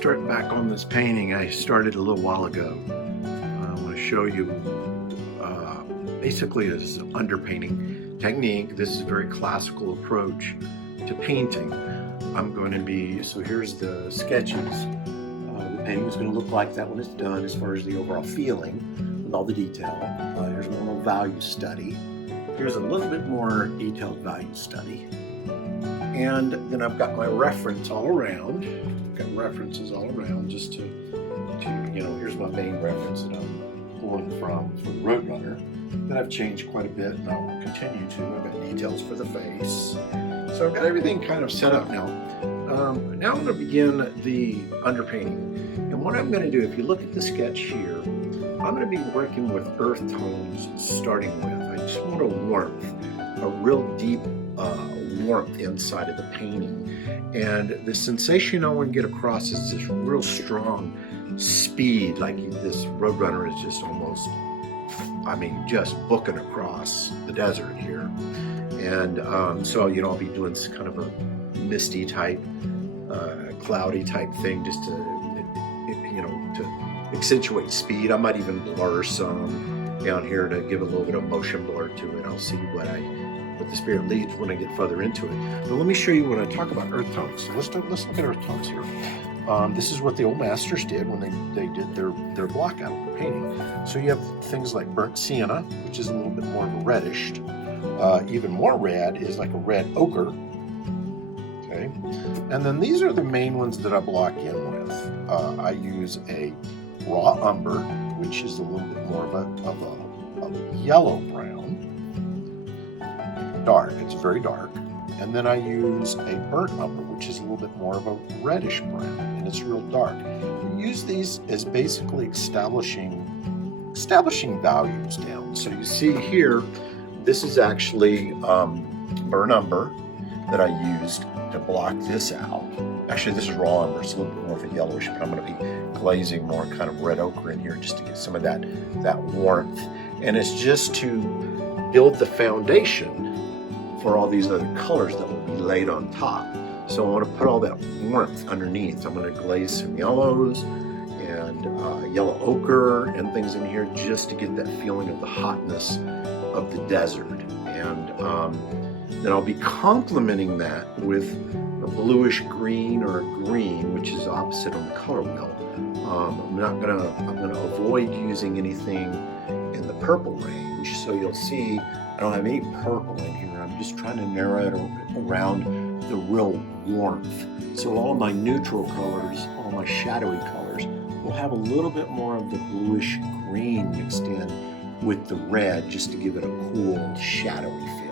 start back on this painting. I started a little while ago. I want to show you basically this underpainting technique. This is a very classical approach to painting. I'm going to be, so here's the sketches. The painting is going to look like that when it's done as far as the overall feeling with all the detail. Here's my little value study. Here's a little bit more detailed value study. And then I've got my reference all around. I've got references all around just to you know, here's my main reference that I'm pulling from for the Roadrunner that I've changed quite a bit, and I'll continue to. I've got details for the face. So I've got everything kind of set up now. Now I'm going to begin the underpainting. And what I'm going to do, if you look at the sketch here, I'm going to be working with earth tones starting with. I just want a warmth, a real deep warmth inside of the painting. And the sensation I want to get across is this real strong speed, like this Roadrunner is just almost, I mean, just booking across the desert here. And so, you know, I'll be doing this kind of a misty type, cloudy type thing just to, you know, to accentuate speed. I might even blur some down here to give a little bit of motion blur to it. I'll see what the spirit leads when I get further into it. But let me show you when I talk about earth tones. So let's look at earth tones here. This is what the old masters did when they did their block out of the painting. So you have things like burnt sienna, which is a little bit more of a reddish. Even more red is like a red ochre. Okay, and then these are the main ones that I block in with. I use a raw umber, which is a little bit more of a yellow brown, dark. It's very dark. And then I use a burnt umber, which is a little bit more of a reddish brown, and it's real dark. I use these as basically establishing values down. So you see here, this is actually burnt umber that I used to block this out. Actually, this is raw umber. It's a little bit more of a yellowish, but I'm going to be glazing more kind of red ochre in here just to get some of that warmth. And it's just to build the foundation for all these other colors that will be laid on top. So I want to put all that warmth underneath. I'm going to glaze some yellows and yellow ochre and things in here just to get that feeling of the hotness of the desert. And then I'll be complementing that with a bluish green or a green, which is opposite on the color wheel. I'm gonna avoid using anything in the purple range. So you'll see I don't have any purple in here. I'm just trying to narrow it around the real warmth. So all my neutral colors, all my shadowy colors, will have a little bit more of the bluish green mixed in with the red just to give it a cool, shadowy feel.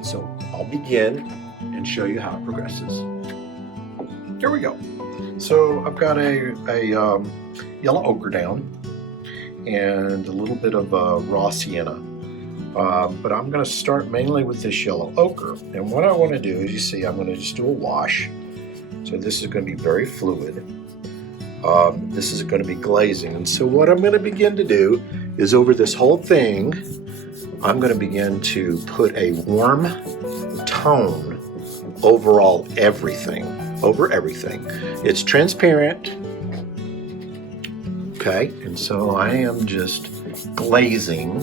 So I'll begin and show you how it progresses. Here we go. So I've got a yellow ochre down and a little bit of raw sienna. But I'm going to start mainly with this yellow ochre. And what I want to do is, you see, I'm going to just do a wash. So this is going to be very fluid. This is going to be glazing. And so what I'm going to begin to do is over this whole thing, I'm going to begin to put a warm tone over everything. It's transparent. Okay, and so I am just glazing.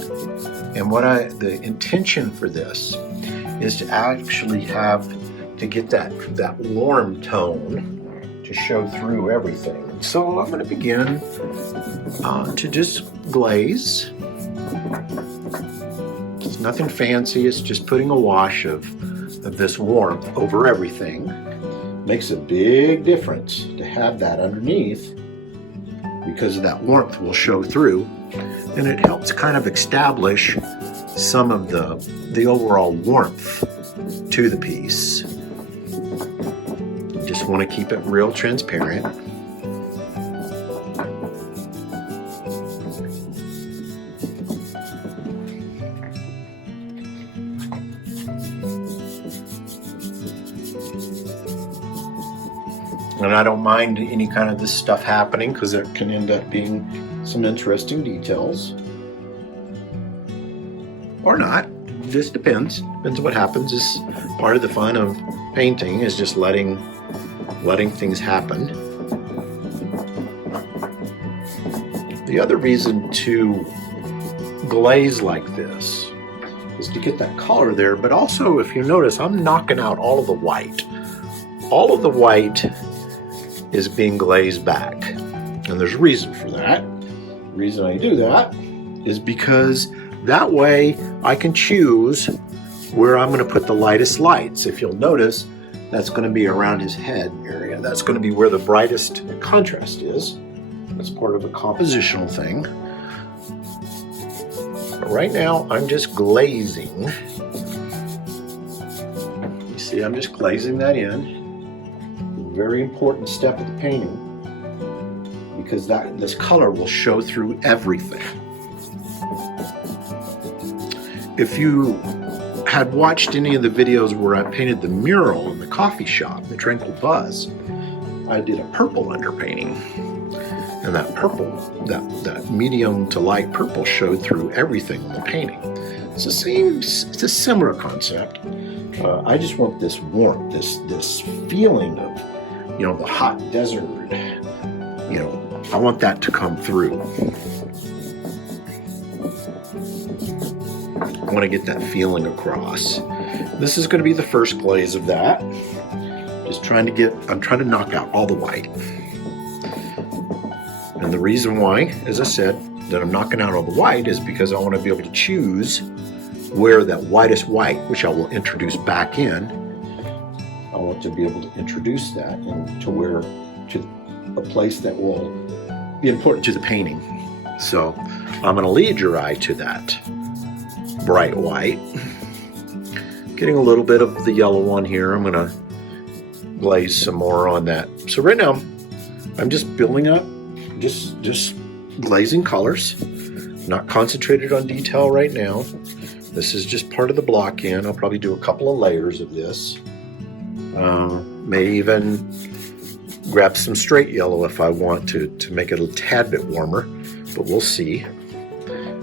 And the intention for this is to actually have to get that warm tone to show through everything. And so I'm going to begin to just glaze. It's nothing fancy. It's just putting a wash of this warmth over everything. Makes a big difference to have that underneath because that warmth will show through, and it helps kind of establish some of the overall warmth to the piece. You just want to keep it real transparent. And I don't mind any kind of this stuff happening because there can end up being some interesting details. Or not. It just depends. Depends what happens. Is part of the fun of painting is just letting letting things happen. The other reason to glaze like this is to get that color there, but also if you notice, I'm knocking out all of the white. All of the white is being glazed back. And there's a reason for that. The reason I do that is because that way I can choose where I'm going to put the lightest lights. If you'll notice, that's going to be around his head area. That's going to be where the brightest contrast is. That's part of a compositional thing. But right now, I'm just glazing. You see, I'm just glazing that in. Very important step of the painting, because this color will show through everything. If you had watched any of the videos where I painted the mural in the coffee shop, the Tranquil Buzz, I did a purple underpainting. And that purple, that medium to light purple showed through everything in the painting. It's a similar concept. I just want this warmth, this feeling of, the hot desert. I want that to come through. I want to get that feeling across. This is going to be the first glaze of that. I'm trying to knock out all the white. And the reason why, as I said, that I'm knocking out all the white is because I want to be able to choose where that whitest white, which I will introduce back in, I want to be able to introduce that to a place that will be important to the painting. So I'm going to lead your eye to that bright white. Getting a little bit of the yellow one here. I'm going to glaze some more on that. So right now, I'm just building up, just glazing colors, not concentrated on detail right now. This is just part of the block in. I'll probably do a couple of layers of this. May even grab some straight yellow if I want to make it a tad bit warmer, but we'll see.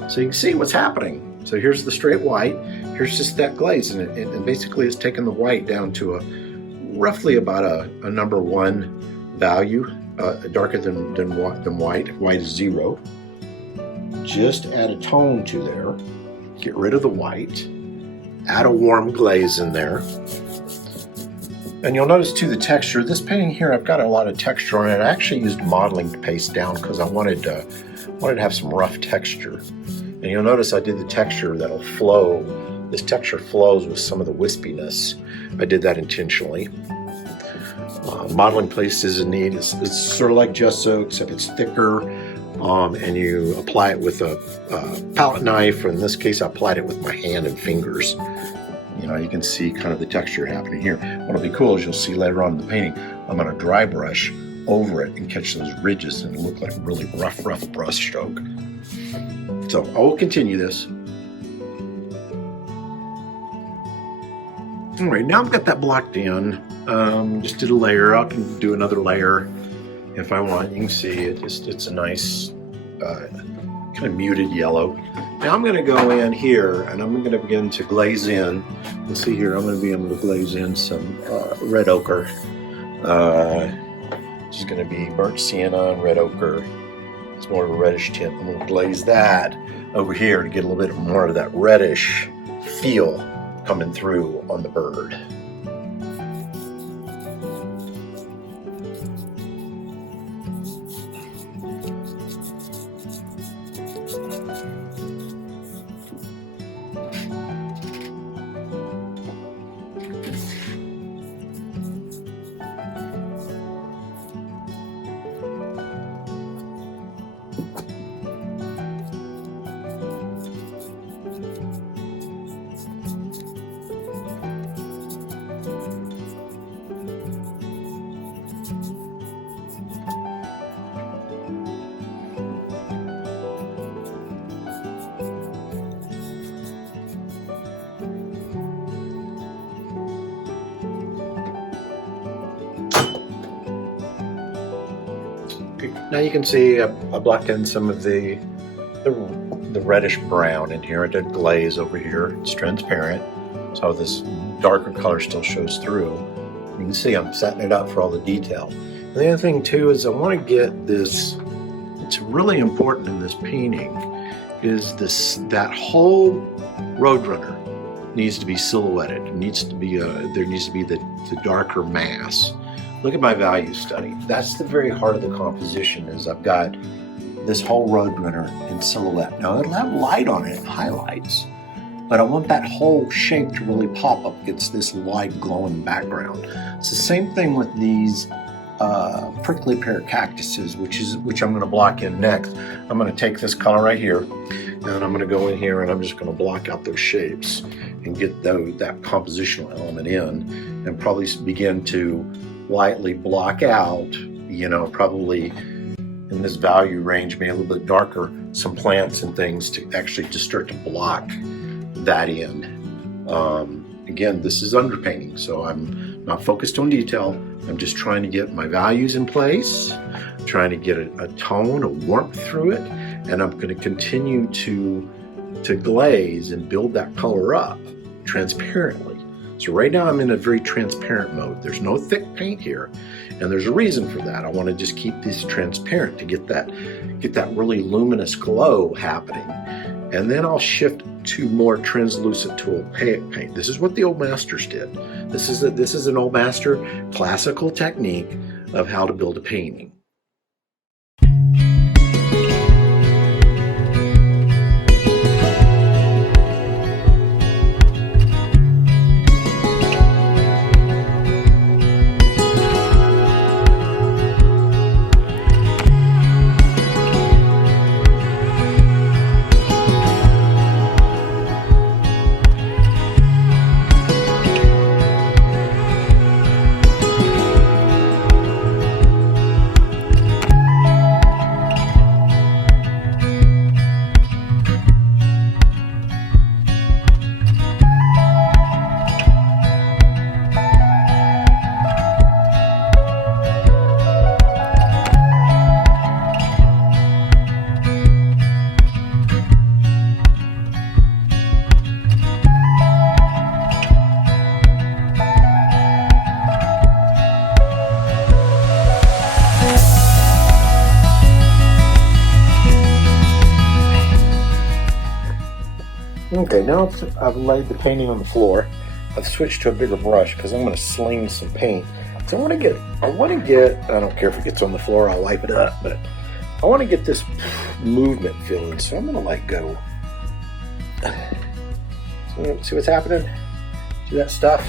So you can see what's happening. So here's the straight white. Here's just that glaze, and it basically is taking the white down to roughly about a number 1 value. Darker than white. White is 0. Just add a tone to there. Get rid of the white. Add a warm glaze in there. And you'll notice too the texture. This painting here, I've got a lot of texture on it. I actually used modeling paste down because I wanted to have some rough texture. And you'll notice I did the texture that'll flow. This texture flows with some of the wispiness. I did that intentionally. Modeling paste is neat. It's sort of like gesso, except it's thicker, and you apply it with a palette knife. In this case, I applied it with my hand and fingers. You can see kind of the texture happening here. What'll be cool is you'll see later on in the painting, I'm going to dry brush over it and catch those ridges and look like a really rough brush stroke. So I will continue this. All right, now I've got that blocked in. Just did a layer. I can do another layer if I want. You can see it's a nice kind of muted yellow. Now I'm going to go in here and I'm going to begin to glaze in. You'll see here I'm going to be able to glaze in some red ochre. This is going to be burnt sienna and red ochre. It's more of a reddish tint. I'm going to glaze that over here to get a little bit more of that reddish feel coming through on the bird. Now you can see I blocked in some of the reddish brown in here. I did glaze over here. It's transparent, so this darker color still shows through. You can see I'm setting it up for all the detail. And the other thing too is I want to get this, it's really important in this painting, is that whole Roadrunner needs to be silhouetted. It needs to be there needs to be the darker mass. Look at my value study. That's the very heart of the composition, is I've got this whole Roadrunner in silhouette. Now it'll have light on it, highlights, but I want that whole shape to really pop up against this light glowing background. It's the same thing with these prickly pear cactuses, which I'm going to block in next. I'm going to take this color right here, and I'm going to go in here and I'm just going to block out those shapes and get that compositional element in, and probably begin to lightly block out, you know, probably in this value range, maybe a little bit darker, some plants and things to actually just start to block that in. Again, this is underpainting, so I'm not focused on detail. I'm just trying to get my values in place, trying to get a tone, a warmth through it, and I'm going to continue to glaze and build that color up transparently. So right now I'm in a very transparent mode. There's no thick paint here, and there's a reason for that. I want to just keep this transparent to get that really luminous glow happening. And then I'll shift to more translucent tool paint. This is what the old masters did. This is an old master classical technique of how to build a painting. Okay, now I've laid the painting on the floor. I've switched to a bigger brush because I'm going to sling some paint. So I want to get, I don't care if it gets on the floor, I'll wipe it up, but I want to get this movement feeling. So I'm going to let go. See what's happening? See that stuff?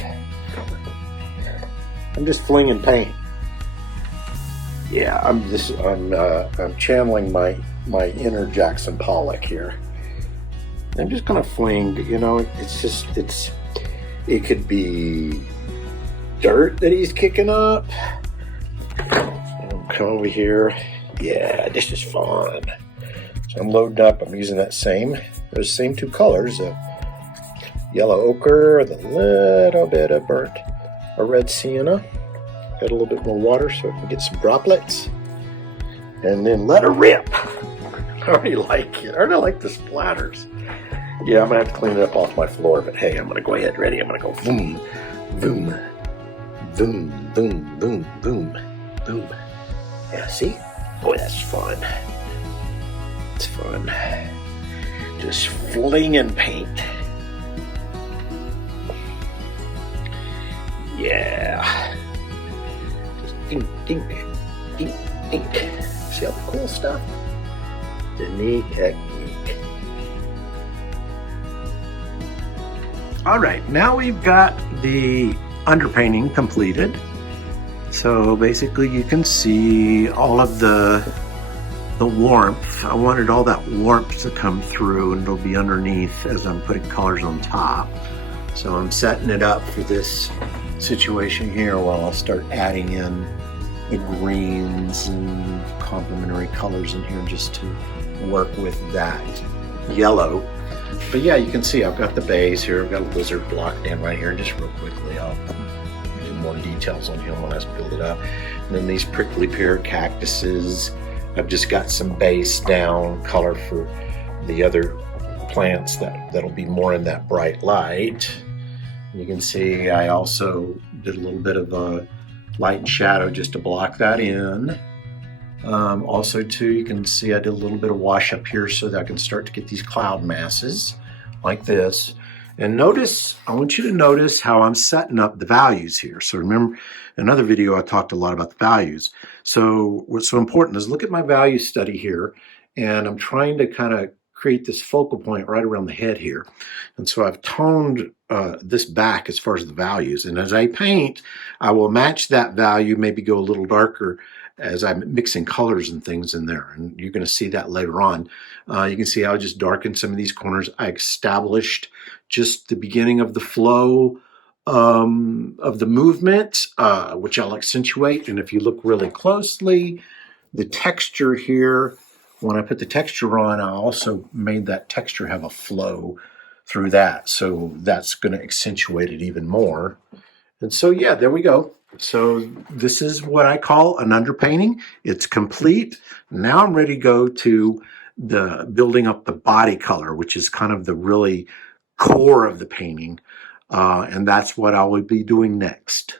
I'm just flinging paint. Yeah, I'm channeling my inner Jackson Pollock here. I'm just gonna fling, you know, it could be dirt that he's kicking up. Come over here. Yeah, this is fun. So I'm loading up, I'm using those same two colors, yellow ochre with a little bit of a red sienna. Got a little bit more water so I can get some droplets. And then let her rip. I already like it. I already like the splatters. Yeah, I'm going to have to clean it up off my floor, but hey, I'm going to go ahead. Ready? I'm going to go boom, boom, boom, boom, boom, boom, boom. Yeah, see? Boy, that's fun. It's fun. Just flinging paint. Yeah. Just dink, dink, dink, dink. See all the cool stuff? The neat technique. All right, now we've got the underpainting completed. So basically you can see all of the warmth. I wanted all that warmth to come through, and it'll be underneath as I'm putting colors on top. So I'm setting it up for this situation here where I'll start adding in the greens and complementary colors in here just to work with that yellow. But yeah, you can see I've got the bays here. I've got a lizard blocked in right here. And just real quickly, I'll do more details on him when I build it up. And then these prickly pear cactuses, I've just got some base down color for the other plants that'll be more in that bright light. You can see I also did a little bit of a light and shadow just to block that in. Also too, you can see I did a little bit of wash up here so that I can start to get these cloud masses like this. And notice, I want you to notice how I'm setting up the values here. So remember, in another video, I talked a lot about the values. So what's so important is look at my value study here, and I'm trying to kind of create this focal point right around the head here. And so I've toned this back as far as the values. And as I paint, I will match that value, maybe go a little darker as I'm mixing colors and things in there. And you're going to see that later on. You can see how I just darkened some of these corners. I established just the beginning of the flow of the movement, which I'll accentuate. And if you look really closely, the texture here, when I put the texture on, I also made that texture have a flow through that. So that's going to accentuate it even more. And so, yeah, there we go. So this is what I call an underpainting. It's complete. Now I'm ready to go to the building up the body color, which is kind of the really core of the painting. And that's what I will be doing next.